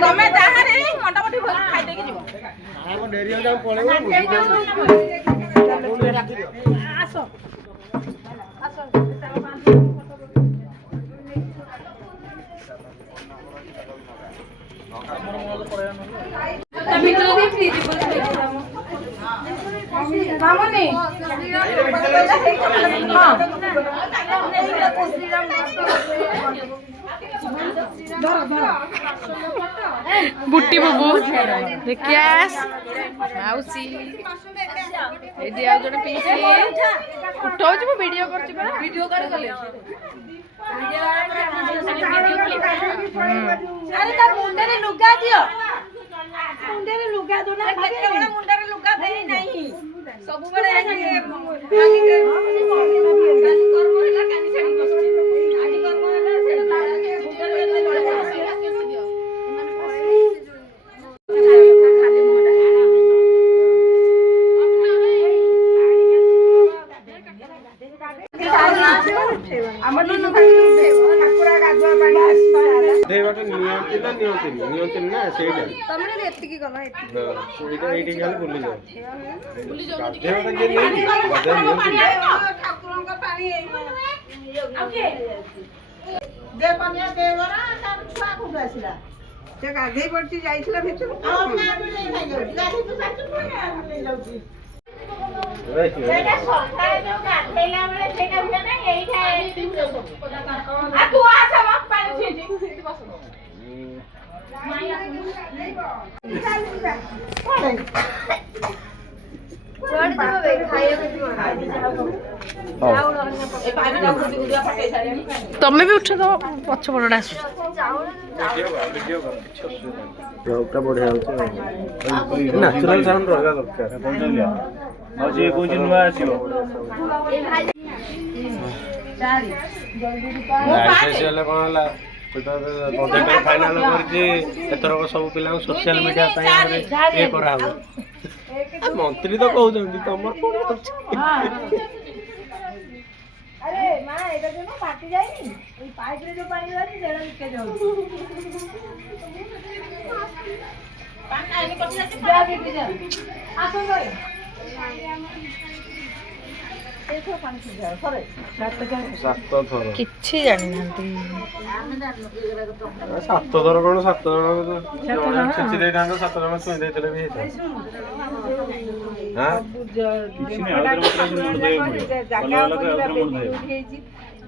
ତମେ ଯାହାରେ ମଣ୍ଡା ମଣ୍ଡି ଭଲ ଖାଇ ଦେଇକି ଯିବ। ଆମ ଡେରି ହଉ ପଳେଇବ। ଆସ ଆସ ମାମୁନି बुट्टी बाबू विकास माउसी एडी आ जण पीसी उठाउ छ वीडियो करछि बा वीडियो कर गले अरे तार मुंडे रे लुगा दियो मुंडे रे लुगा दो ना केवल मुंडे रे लुगा देई नहीं सब बेले काली कर्म होला काली छाडी बसछि आज कर्म होला से मुंडे रे गले देवाटा नियंत्रण ना नियंत्रण ना सेटा तमने एत्ती की गला एत्ती ସେଇଟା ଏଇଠି ଖାଲି ବୁଲି ଯାଉ ଗାଧେଇବାଟା କିଏ ନେଇକି ଗାଧେଇବା ନିଅନ୍ତିନି ଠାକୁରଙ୍କ ପାଣି ଓକେ ଦେ ପାନିଆ ଦେବରା ତାର ଛୁଆ କୋଉଠୁ ଆସିଲା ସେ ଗାଧେଇ ପଡଛି ଯାଇଥିଲା ଭିତରୁ ଆଉ ନା ବି ନେଇ ଯାଉଛି ଗାଧି ତୁ ସାଚୁ ପୁଣି ନେଇ ଯାଉଛି ସେଇଟା ସକାଳେ ଯୋଉ ଗାଧେଇଲା ବେଳେ ସେଇଟା ହୁଏ ନା ଏଇଟା ଆ ତୁ ଆସ ମତ ପାଣି ଛିଞ୍ଚି ସେଠି ବସ तमे भी उठ दो पछ पड़डा आसु ଟା ବଢିଆ ହଉଛି ନ୍ୟାଚୁରାଲ ସାଉଣ୍ଡ ରହିବା ଦରକାର ଆଉ ଯିଏ କହୁଛି ନୂଆ ଆସିବ ହେଲେ କଣ ହେଲା ଫାଇନାଲ କରିଛି ଏଥରକ ସବୁ ପିଲାଙ୍କୁ ସୋସିଆଲ ମିଡିଆ ପାଇଁ ଇଏ କରାହବ ମନ୍ତ୍ରୀ ତ କହୁଛନ୍ତି ତମର କଣ ଅଛି अरे मां एटा जो ना फाटी जाईनी ए पाइप रे जो पानी रहनी सेडा लीकेज होउची पानी आनी कटी जाती जा बेटी जा आसो गए एथो पानी से जा सरे ସାତ ଥର किछि जानि नांती ସାତ ଥର କଣ ସାତ ଜଣ ଛେଚି ଦେଇଥାନ୍ତେ ସାତ ଜଣ ଛୁଇଁ ଦେଇଥିଲେ ବି ହେଇଥାନ୍ତା କିଛି ନାହିଁ ଆଉ ଥରେ ମୁଣ୍ଡ ଦେବାକୁ ପଡ଼ିବ ଭଲ ହେଲା ତ ଆଉ ଥରେ ମୁଣ୍ଡ ଦେବ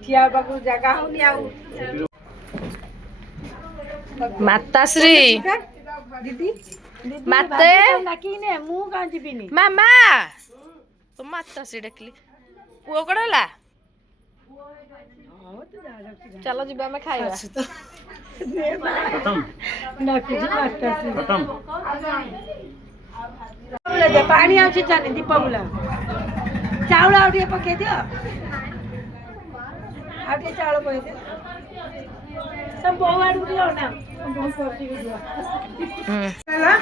ठिया बाबू जगह होनी आउ माताश्री दीदी माते डाकी ने मु का जीबिनी मामा तो माताश्री डाकली पुओ कोड हला चलो जिबा में खाइबा खत्म डाकी जी माताश्री खत्म बोला जे पानी आछी जाने दीपा बोला चावल आउटिए पके दियो आगे चावल पके दियो सब बहु आडू दियो ना बहुत करती दियो हला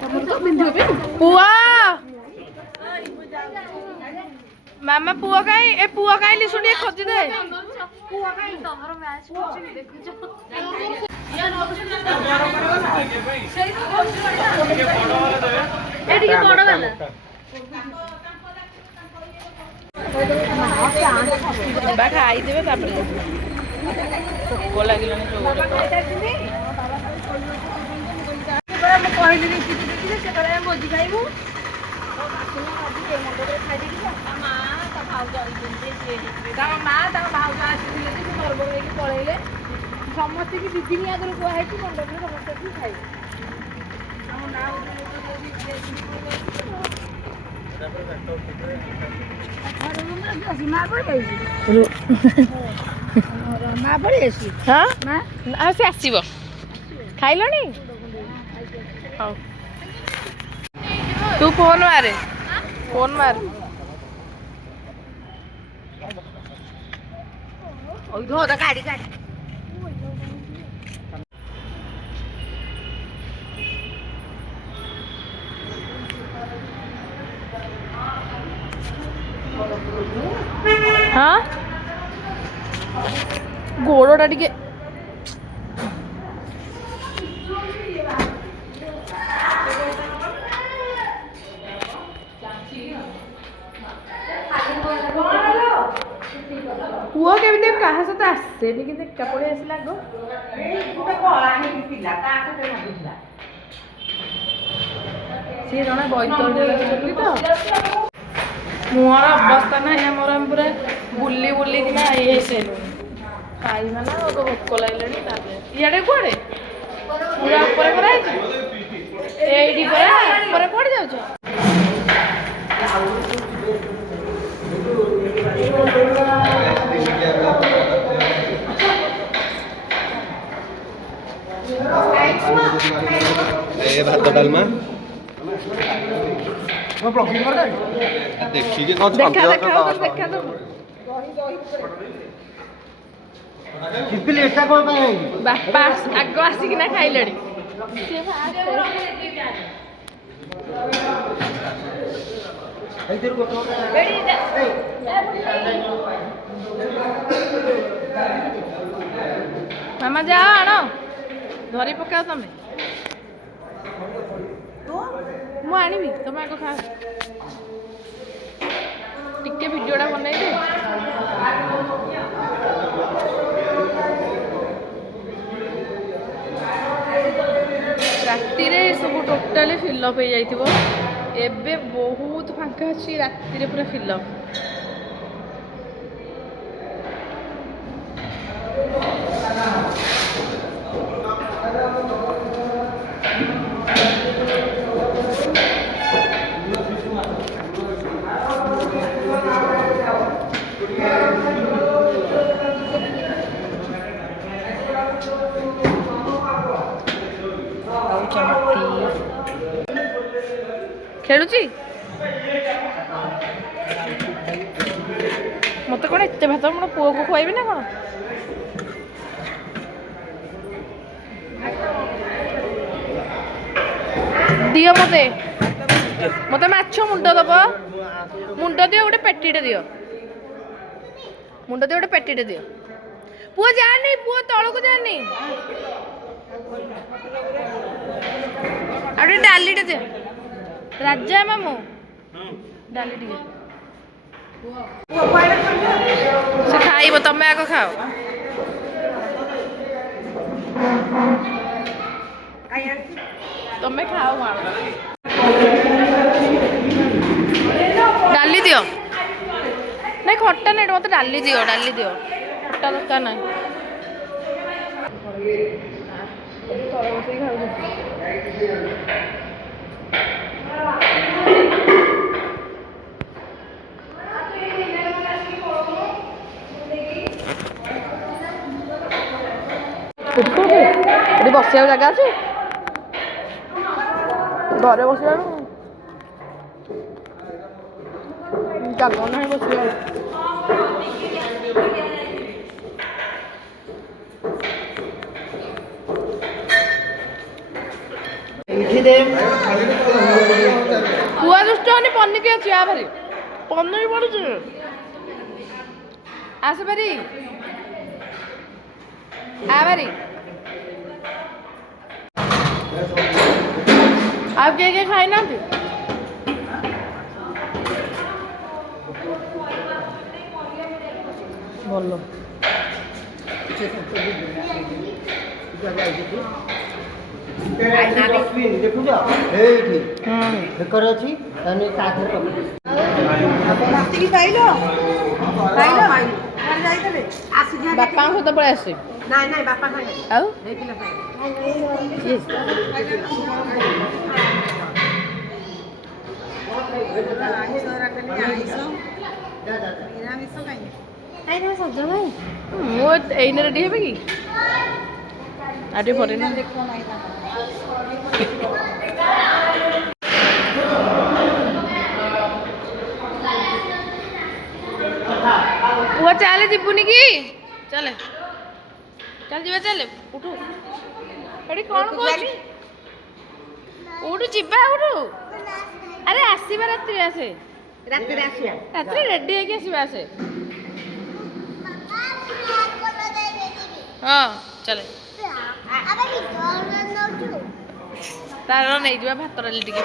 तमर तो बिंदु पे पुआ मामा पुआ काई ए पुआ काई लिसु ଟିକେ ଖୋଜି ଦେ पुआ काई तमर मैच कोची देखुछ ए ଟିକେ ବଡ वाला बा खाई देबे तापर को लागिलानी जो कहली देखी से भोजी खाइबू ପଳେଇଲେ ସମସ୍ତେ କି 2 ଦିନ ଆଗରୁ କୁହାହେଇଛି ମଣ୍ଡପରେ ସମସ୍ତେ ଖାଇବେ। ହଁ ସେ ଆସିବ। ଖାଇଲଣି? ହଉ ତୁ ଫୋନ ମାରେ ହଁ ଗୋଡ଼ଟା ଟିକେ ପୁଅ କେମିତି କାହା ସହିତ ଆସେନି କିନ୍ତୁ ଏକା ପଳେଇ ଆସିଲା ଆଗ। ସିଏ ଜଣେ ବୈତରଣୀ ତ ମୁହଁର ଅବସ୍ଥା ନାହିଁ ଆମର। ଆମେ ପୁରା ବୁଲିକିନା ହେଇସାରିଲୁଣି। ଖାଇବା ନା ଭୋକ ଲାଗିଲାଣି। ତାପରେ ଇଆଡ଼େ କୁଆଡ଼େ ପୁରା ଉପରେ କରାହେଇଛି। ଏଇଠି ପରା ଉପରେ କୁଆଡ଼େ ଯାଉଛ? ଭାତ ଡାଲମା ଦେଖିକି ବାପା ଆଗ ଆସିକିନା ଖାଇଲେଣି। ମାମା ଯାଅ ଆଣ ଧରି ପକାଅ ତମେ। ମୁଁ ଆଣିବି ତମେ ଆଗ ଖାଅ। ଟିକେ ଭିଡ଼ିଓଟା ବନେଇଦେ। ରାତିରେ ସବୁ ଟୋଟାଲି ଫିଲ୍ଅପ୍ ହେଇଯାଇଥିବ। ଏବେ ବହୁତ ଫାଙ୍କା ଅଛି। ରାତିରେ ପୁରା ଫିଲ୍ଅପ୍। ଖେଳୁଛି ମତେ କଣ ଏତେ ଭାତ ମୋ ପୁଅକୁ ଖୁଆଇବି ନା କଣ? ଦିଅ ମତେ ମାଛ ମୁଣ୍ଡ ଦବ। ମୁଣ୍ଡ ଦିଅ ଗୋଟେ ପେଟିଟେ ଦିଅ। ଗୋଟେ ପେଟିଟେ ଦିଅ। ପୁଅ ଯାଆନି, ପୁଅ ତଳକୁ ଯାଆନି। ଆଉ ଟିକେ ଡାଲିଟେ ଦିଅ। ରାଜା ମାମୁଁ ଡାଲି ଟିକେ ସେ ଖାଇବ। ତମେ ଆଗ ଖାଅ। ତମେ ଖାଅ। ଡାଲି ଦିଅ। ନାଇଁ ଖଟା ନାଇଁ, ମତେ ଡାଲି ଦିଅ। ଖଟା ଦରକାର ନାହିଁ। ଏଠି ବସିବାକୁ ଜାଗା ଅଛି? ଘରେ ବସିବାକୁ ଜାଗା ନାହିଁ ବସିବାକୁ। ପୁଅ ଦୁଷ୍ଟ ହନି। ପନିକି ଅଛି ଆ ଭାରି। ପନିକି ପଡୁଛି। ଆସ ଭାରି ଆ ଭାରି। ଆଉ କିଏ ଖାଇନାହାନ୍ତି? ଭଲ ଦେଖୁଛ ଏଇଠି ବେକରେ ଅଛି। ରାତିକି ପାଇଲ ଯାଇଥିଲେ ବାପାଙ୍କ ସହିତ ପଳେଇ ଆସିଛି ନାଇଁ ନାଇଁ ବାପା ଖାଇଲେ ଆଉ ଏଇ ପିଲା ଖାଇଲେ ମୁଁ ଏଇନେ ରେଡି ହେବି କି ଆଉ ଟିକେ ପରେ ନା ପୁଅ ଚାଲେ ଯିବୁନି କି ଚାଲେ ଚାଲ ଯିବା ଚାଲେ ଉଠୁ ଏଠି କ'ଣ କହୁଛୁ ଉଠୁ ଯିବା ଉଠୁ ଆରେ ଆସିବା ରାତିରେ ଆସେ ରାତିରେ ଆସିବା ରାତିରେ ରେଡି ହେଇକି ଆସିବା ଆସେ ହଁ ଚାଲେ ତାର ନେଇଯିବା ଭାତ ଡାଲି ଟିକେ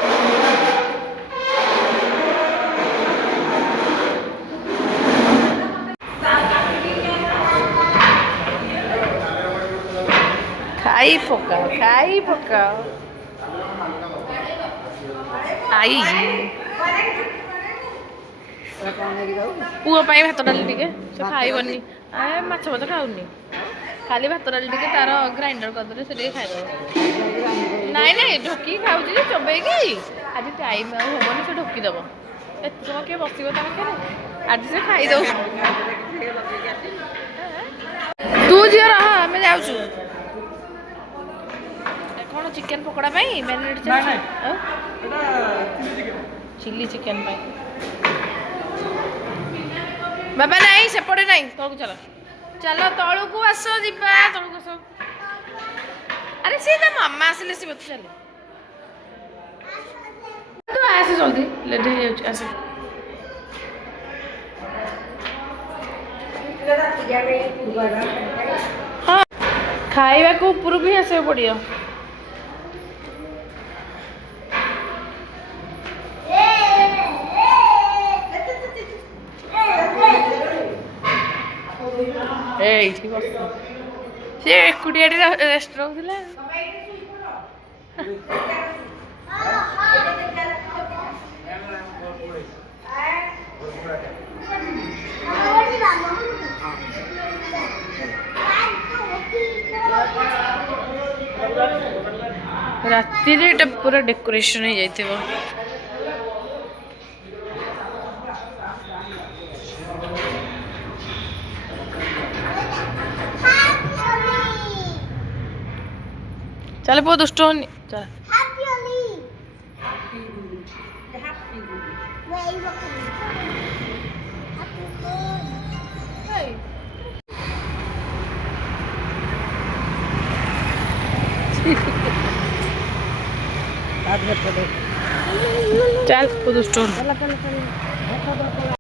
ଖାଇ ପକାଅ ଆଇ ପୁଅ ପାଇଁ ଭାତ ଡାଲି ଟିକେ ସେ ଖାଇବନି ମାଛ ଫାଛ ଖାଉନି ଖାଲି ଭାତ ଡାଲି ଟିକେ ତାର ଗ୍ରାଇଣ୍ଡର କରିଦେଲେ ସେ ଟିକେ ଖାଇଦେବ ନାଇଁ ନାଇଁ ଢୋକିକି ଖାଉଛି ଯେ ଚୋବେଇକି ଆଜି ଟାଇମ୍ ଆଉ ହବନି ସେ ଢୋକି ଦେବ ଏତେ ସମୟ କିଏ ବସିବ ତା ପାଖରେ ଆଜି ସେ ଖାଇଦେଉ ତୁ ଝିଅ ରହ ଆମେ ଯାଉଛୁ କ'ଣ ଚିକେନ୍ ପକୋଡ଼ା ପାଇଁ ମ୍ୟାରିନେଟ୍ ଚାଲିଛି ଚିଲି ଚିକେନ୍ ପାଇଁ ବାବା ନାଇଁ ସେପଟେ ନାଇଁ ତଳକୁ ଚାଲ ଚାଲ ତଳକୁ ଆସ ଯିବା ତଳକୁ ଆସ ଆରେ ସିଏ ତା ମାମା ଆସିଲେ ସିଏ ବୋଧେ ଚାଲେ ତୁ ଆସେ ଜଲ୍ଦି ଲେଟ୍ ହେଇଯାଉଛି ଆସେ ହଁ ଖାଇବାକୁ ଉପରକୁ ହିଁ ଆସିବାକୁ ପଡ଼ିବ ଏଇଠି ବସ ସେ ଏକୁଟିଆ ରେଷ୍ଟ ରହୁଥିଲା ରାତିରେ ଏଇଟା ପୁରା ଡେକୋରେସନ୍ ହେଇଯାଇଥିବ चल बहुत दुष्ट होनी चल चल बहुत दुष्ट होनी